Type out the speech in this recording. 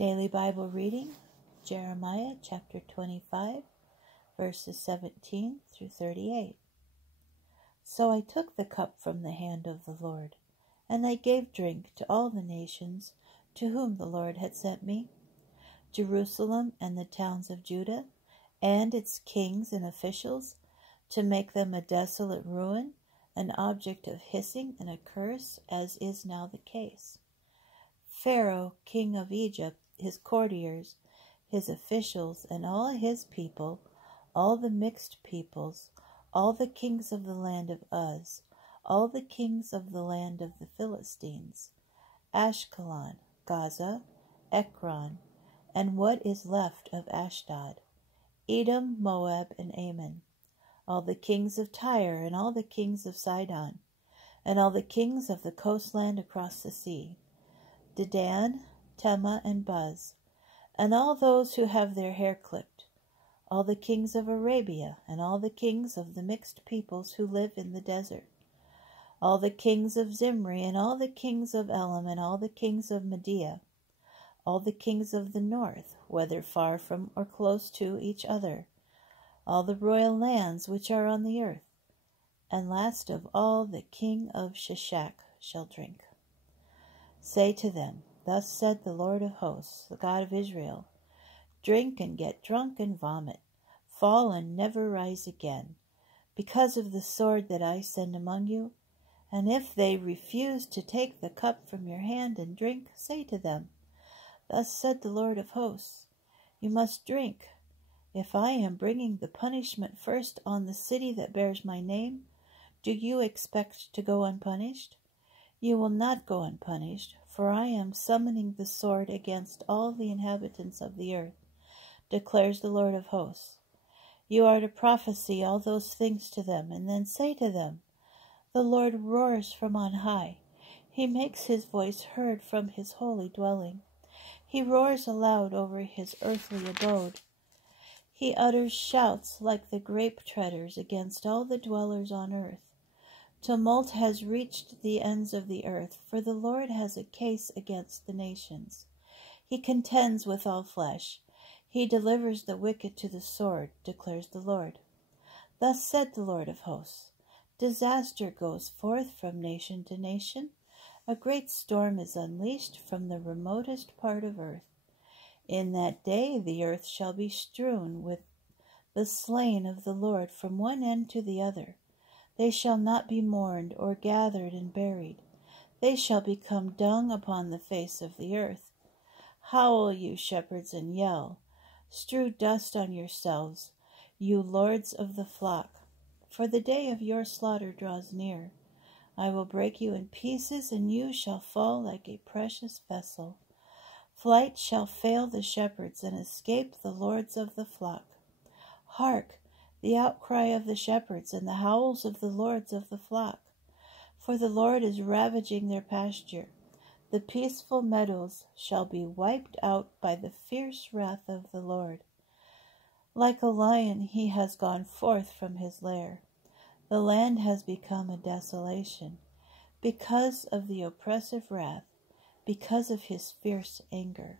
Daily Bible reading, Jeremiah chapter 25, verses 17 through 38. So I took the cup from the hand of the Lord, and I gave drink to all the nations to whom the Lord had sent me, Jerusalem and the towns of Judah, and its kings and officials, to make them a desolate ruin, an object of hissing and a curse, as is now the case. Pharaoh, king of Egypt, his courtiers, his officials, and all his people, all the mixed peoples, all the kings of the land of Uz, all the kings of the land of the Philistines, Ashkelon, Gaza, Ekron, and what is left of Ashdod, Edom, Moab, and Ammon, all the kings of Tyre, and all the kings of Sidon, and all the kings of the coastland across the sea, Dedan, Tema, and Buz, and all those who have their hair clipped, all the kings of Arabia, and all the kings of the mixed peoples who live in the desert, all the kings of Zimri, and all the kings of Elam, and all the kings of Media, all the kings of the north, whether far from or close to each other, all the royal lands which are on the earth, and last of all the king of Sheshach shall drink. Say to them, Thus said the Lord of hosts, the God of Israel, Drink and get drunk and vomit, fall and never rise again, because of the sword that I send among you. And if they refuse to take the cup from your hand and drink, say to them, Thus said the Lord of hosts, You must drink. If I am bringing the punishment first on the city that bears my name, do you expect to go unpunished? You will not go unpunished, for I am summoning the sword against all the inhabitants of the earth, declares the Lord of hosts. You are to prophesy all those things to them, and then say to them, The Lord roars from on high. He makes his voice heard from his holy dwelling. He roars aloud over his earthly abode. He utters shouts like the grape treaders against all the dwellers on earth. Tumult has reached the ends of the earth, for the Lord has a case against the nations. He contends with all flesh. He delivers the wicked to the sword, declares the Lord. Thus said the Lord of hosts, Disaster goes forth from nation to nation. A great storm is unleashed from the remotest part of earth. In that day the earth shall be strewn with the slain of the Lord from one end to the other. They shall not be mourned or gathered and buried. They shall become dung upon the face of the earth. Howl, you shepherds, and yell. Strew dust on yourselves, you lords of the flock. For the day of your slaughter draws near. I will break you in pieces, and you shall fall like a precious vessel. Flight shall fail the shepherds, and escape the lords of the flock. Hark! The outcry of the shepherds and the howls of the lords of the flock. For the Lord is ravaging their pasture. The peaceful meadows shall be wiped out by the fierce wrath of the Lord. Like a lion he has gone forth from his lair. The land has become a desolation, because of the oppressive wrath, because of his fierce anger.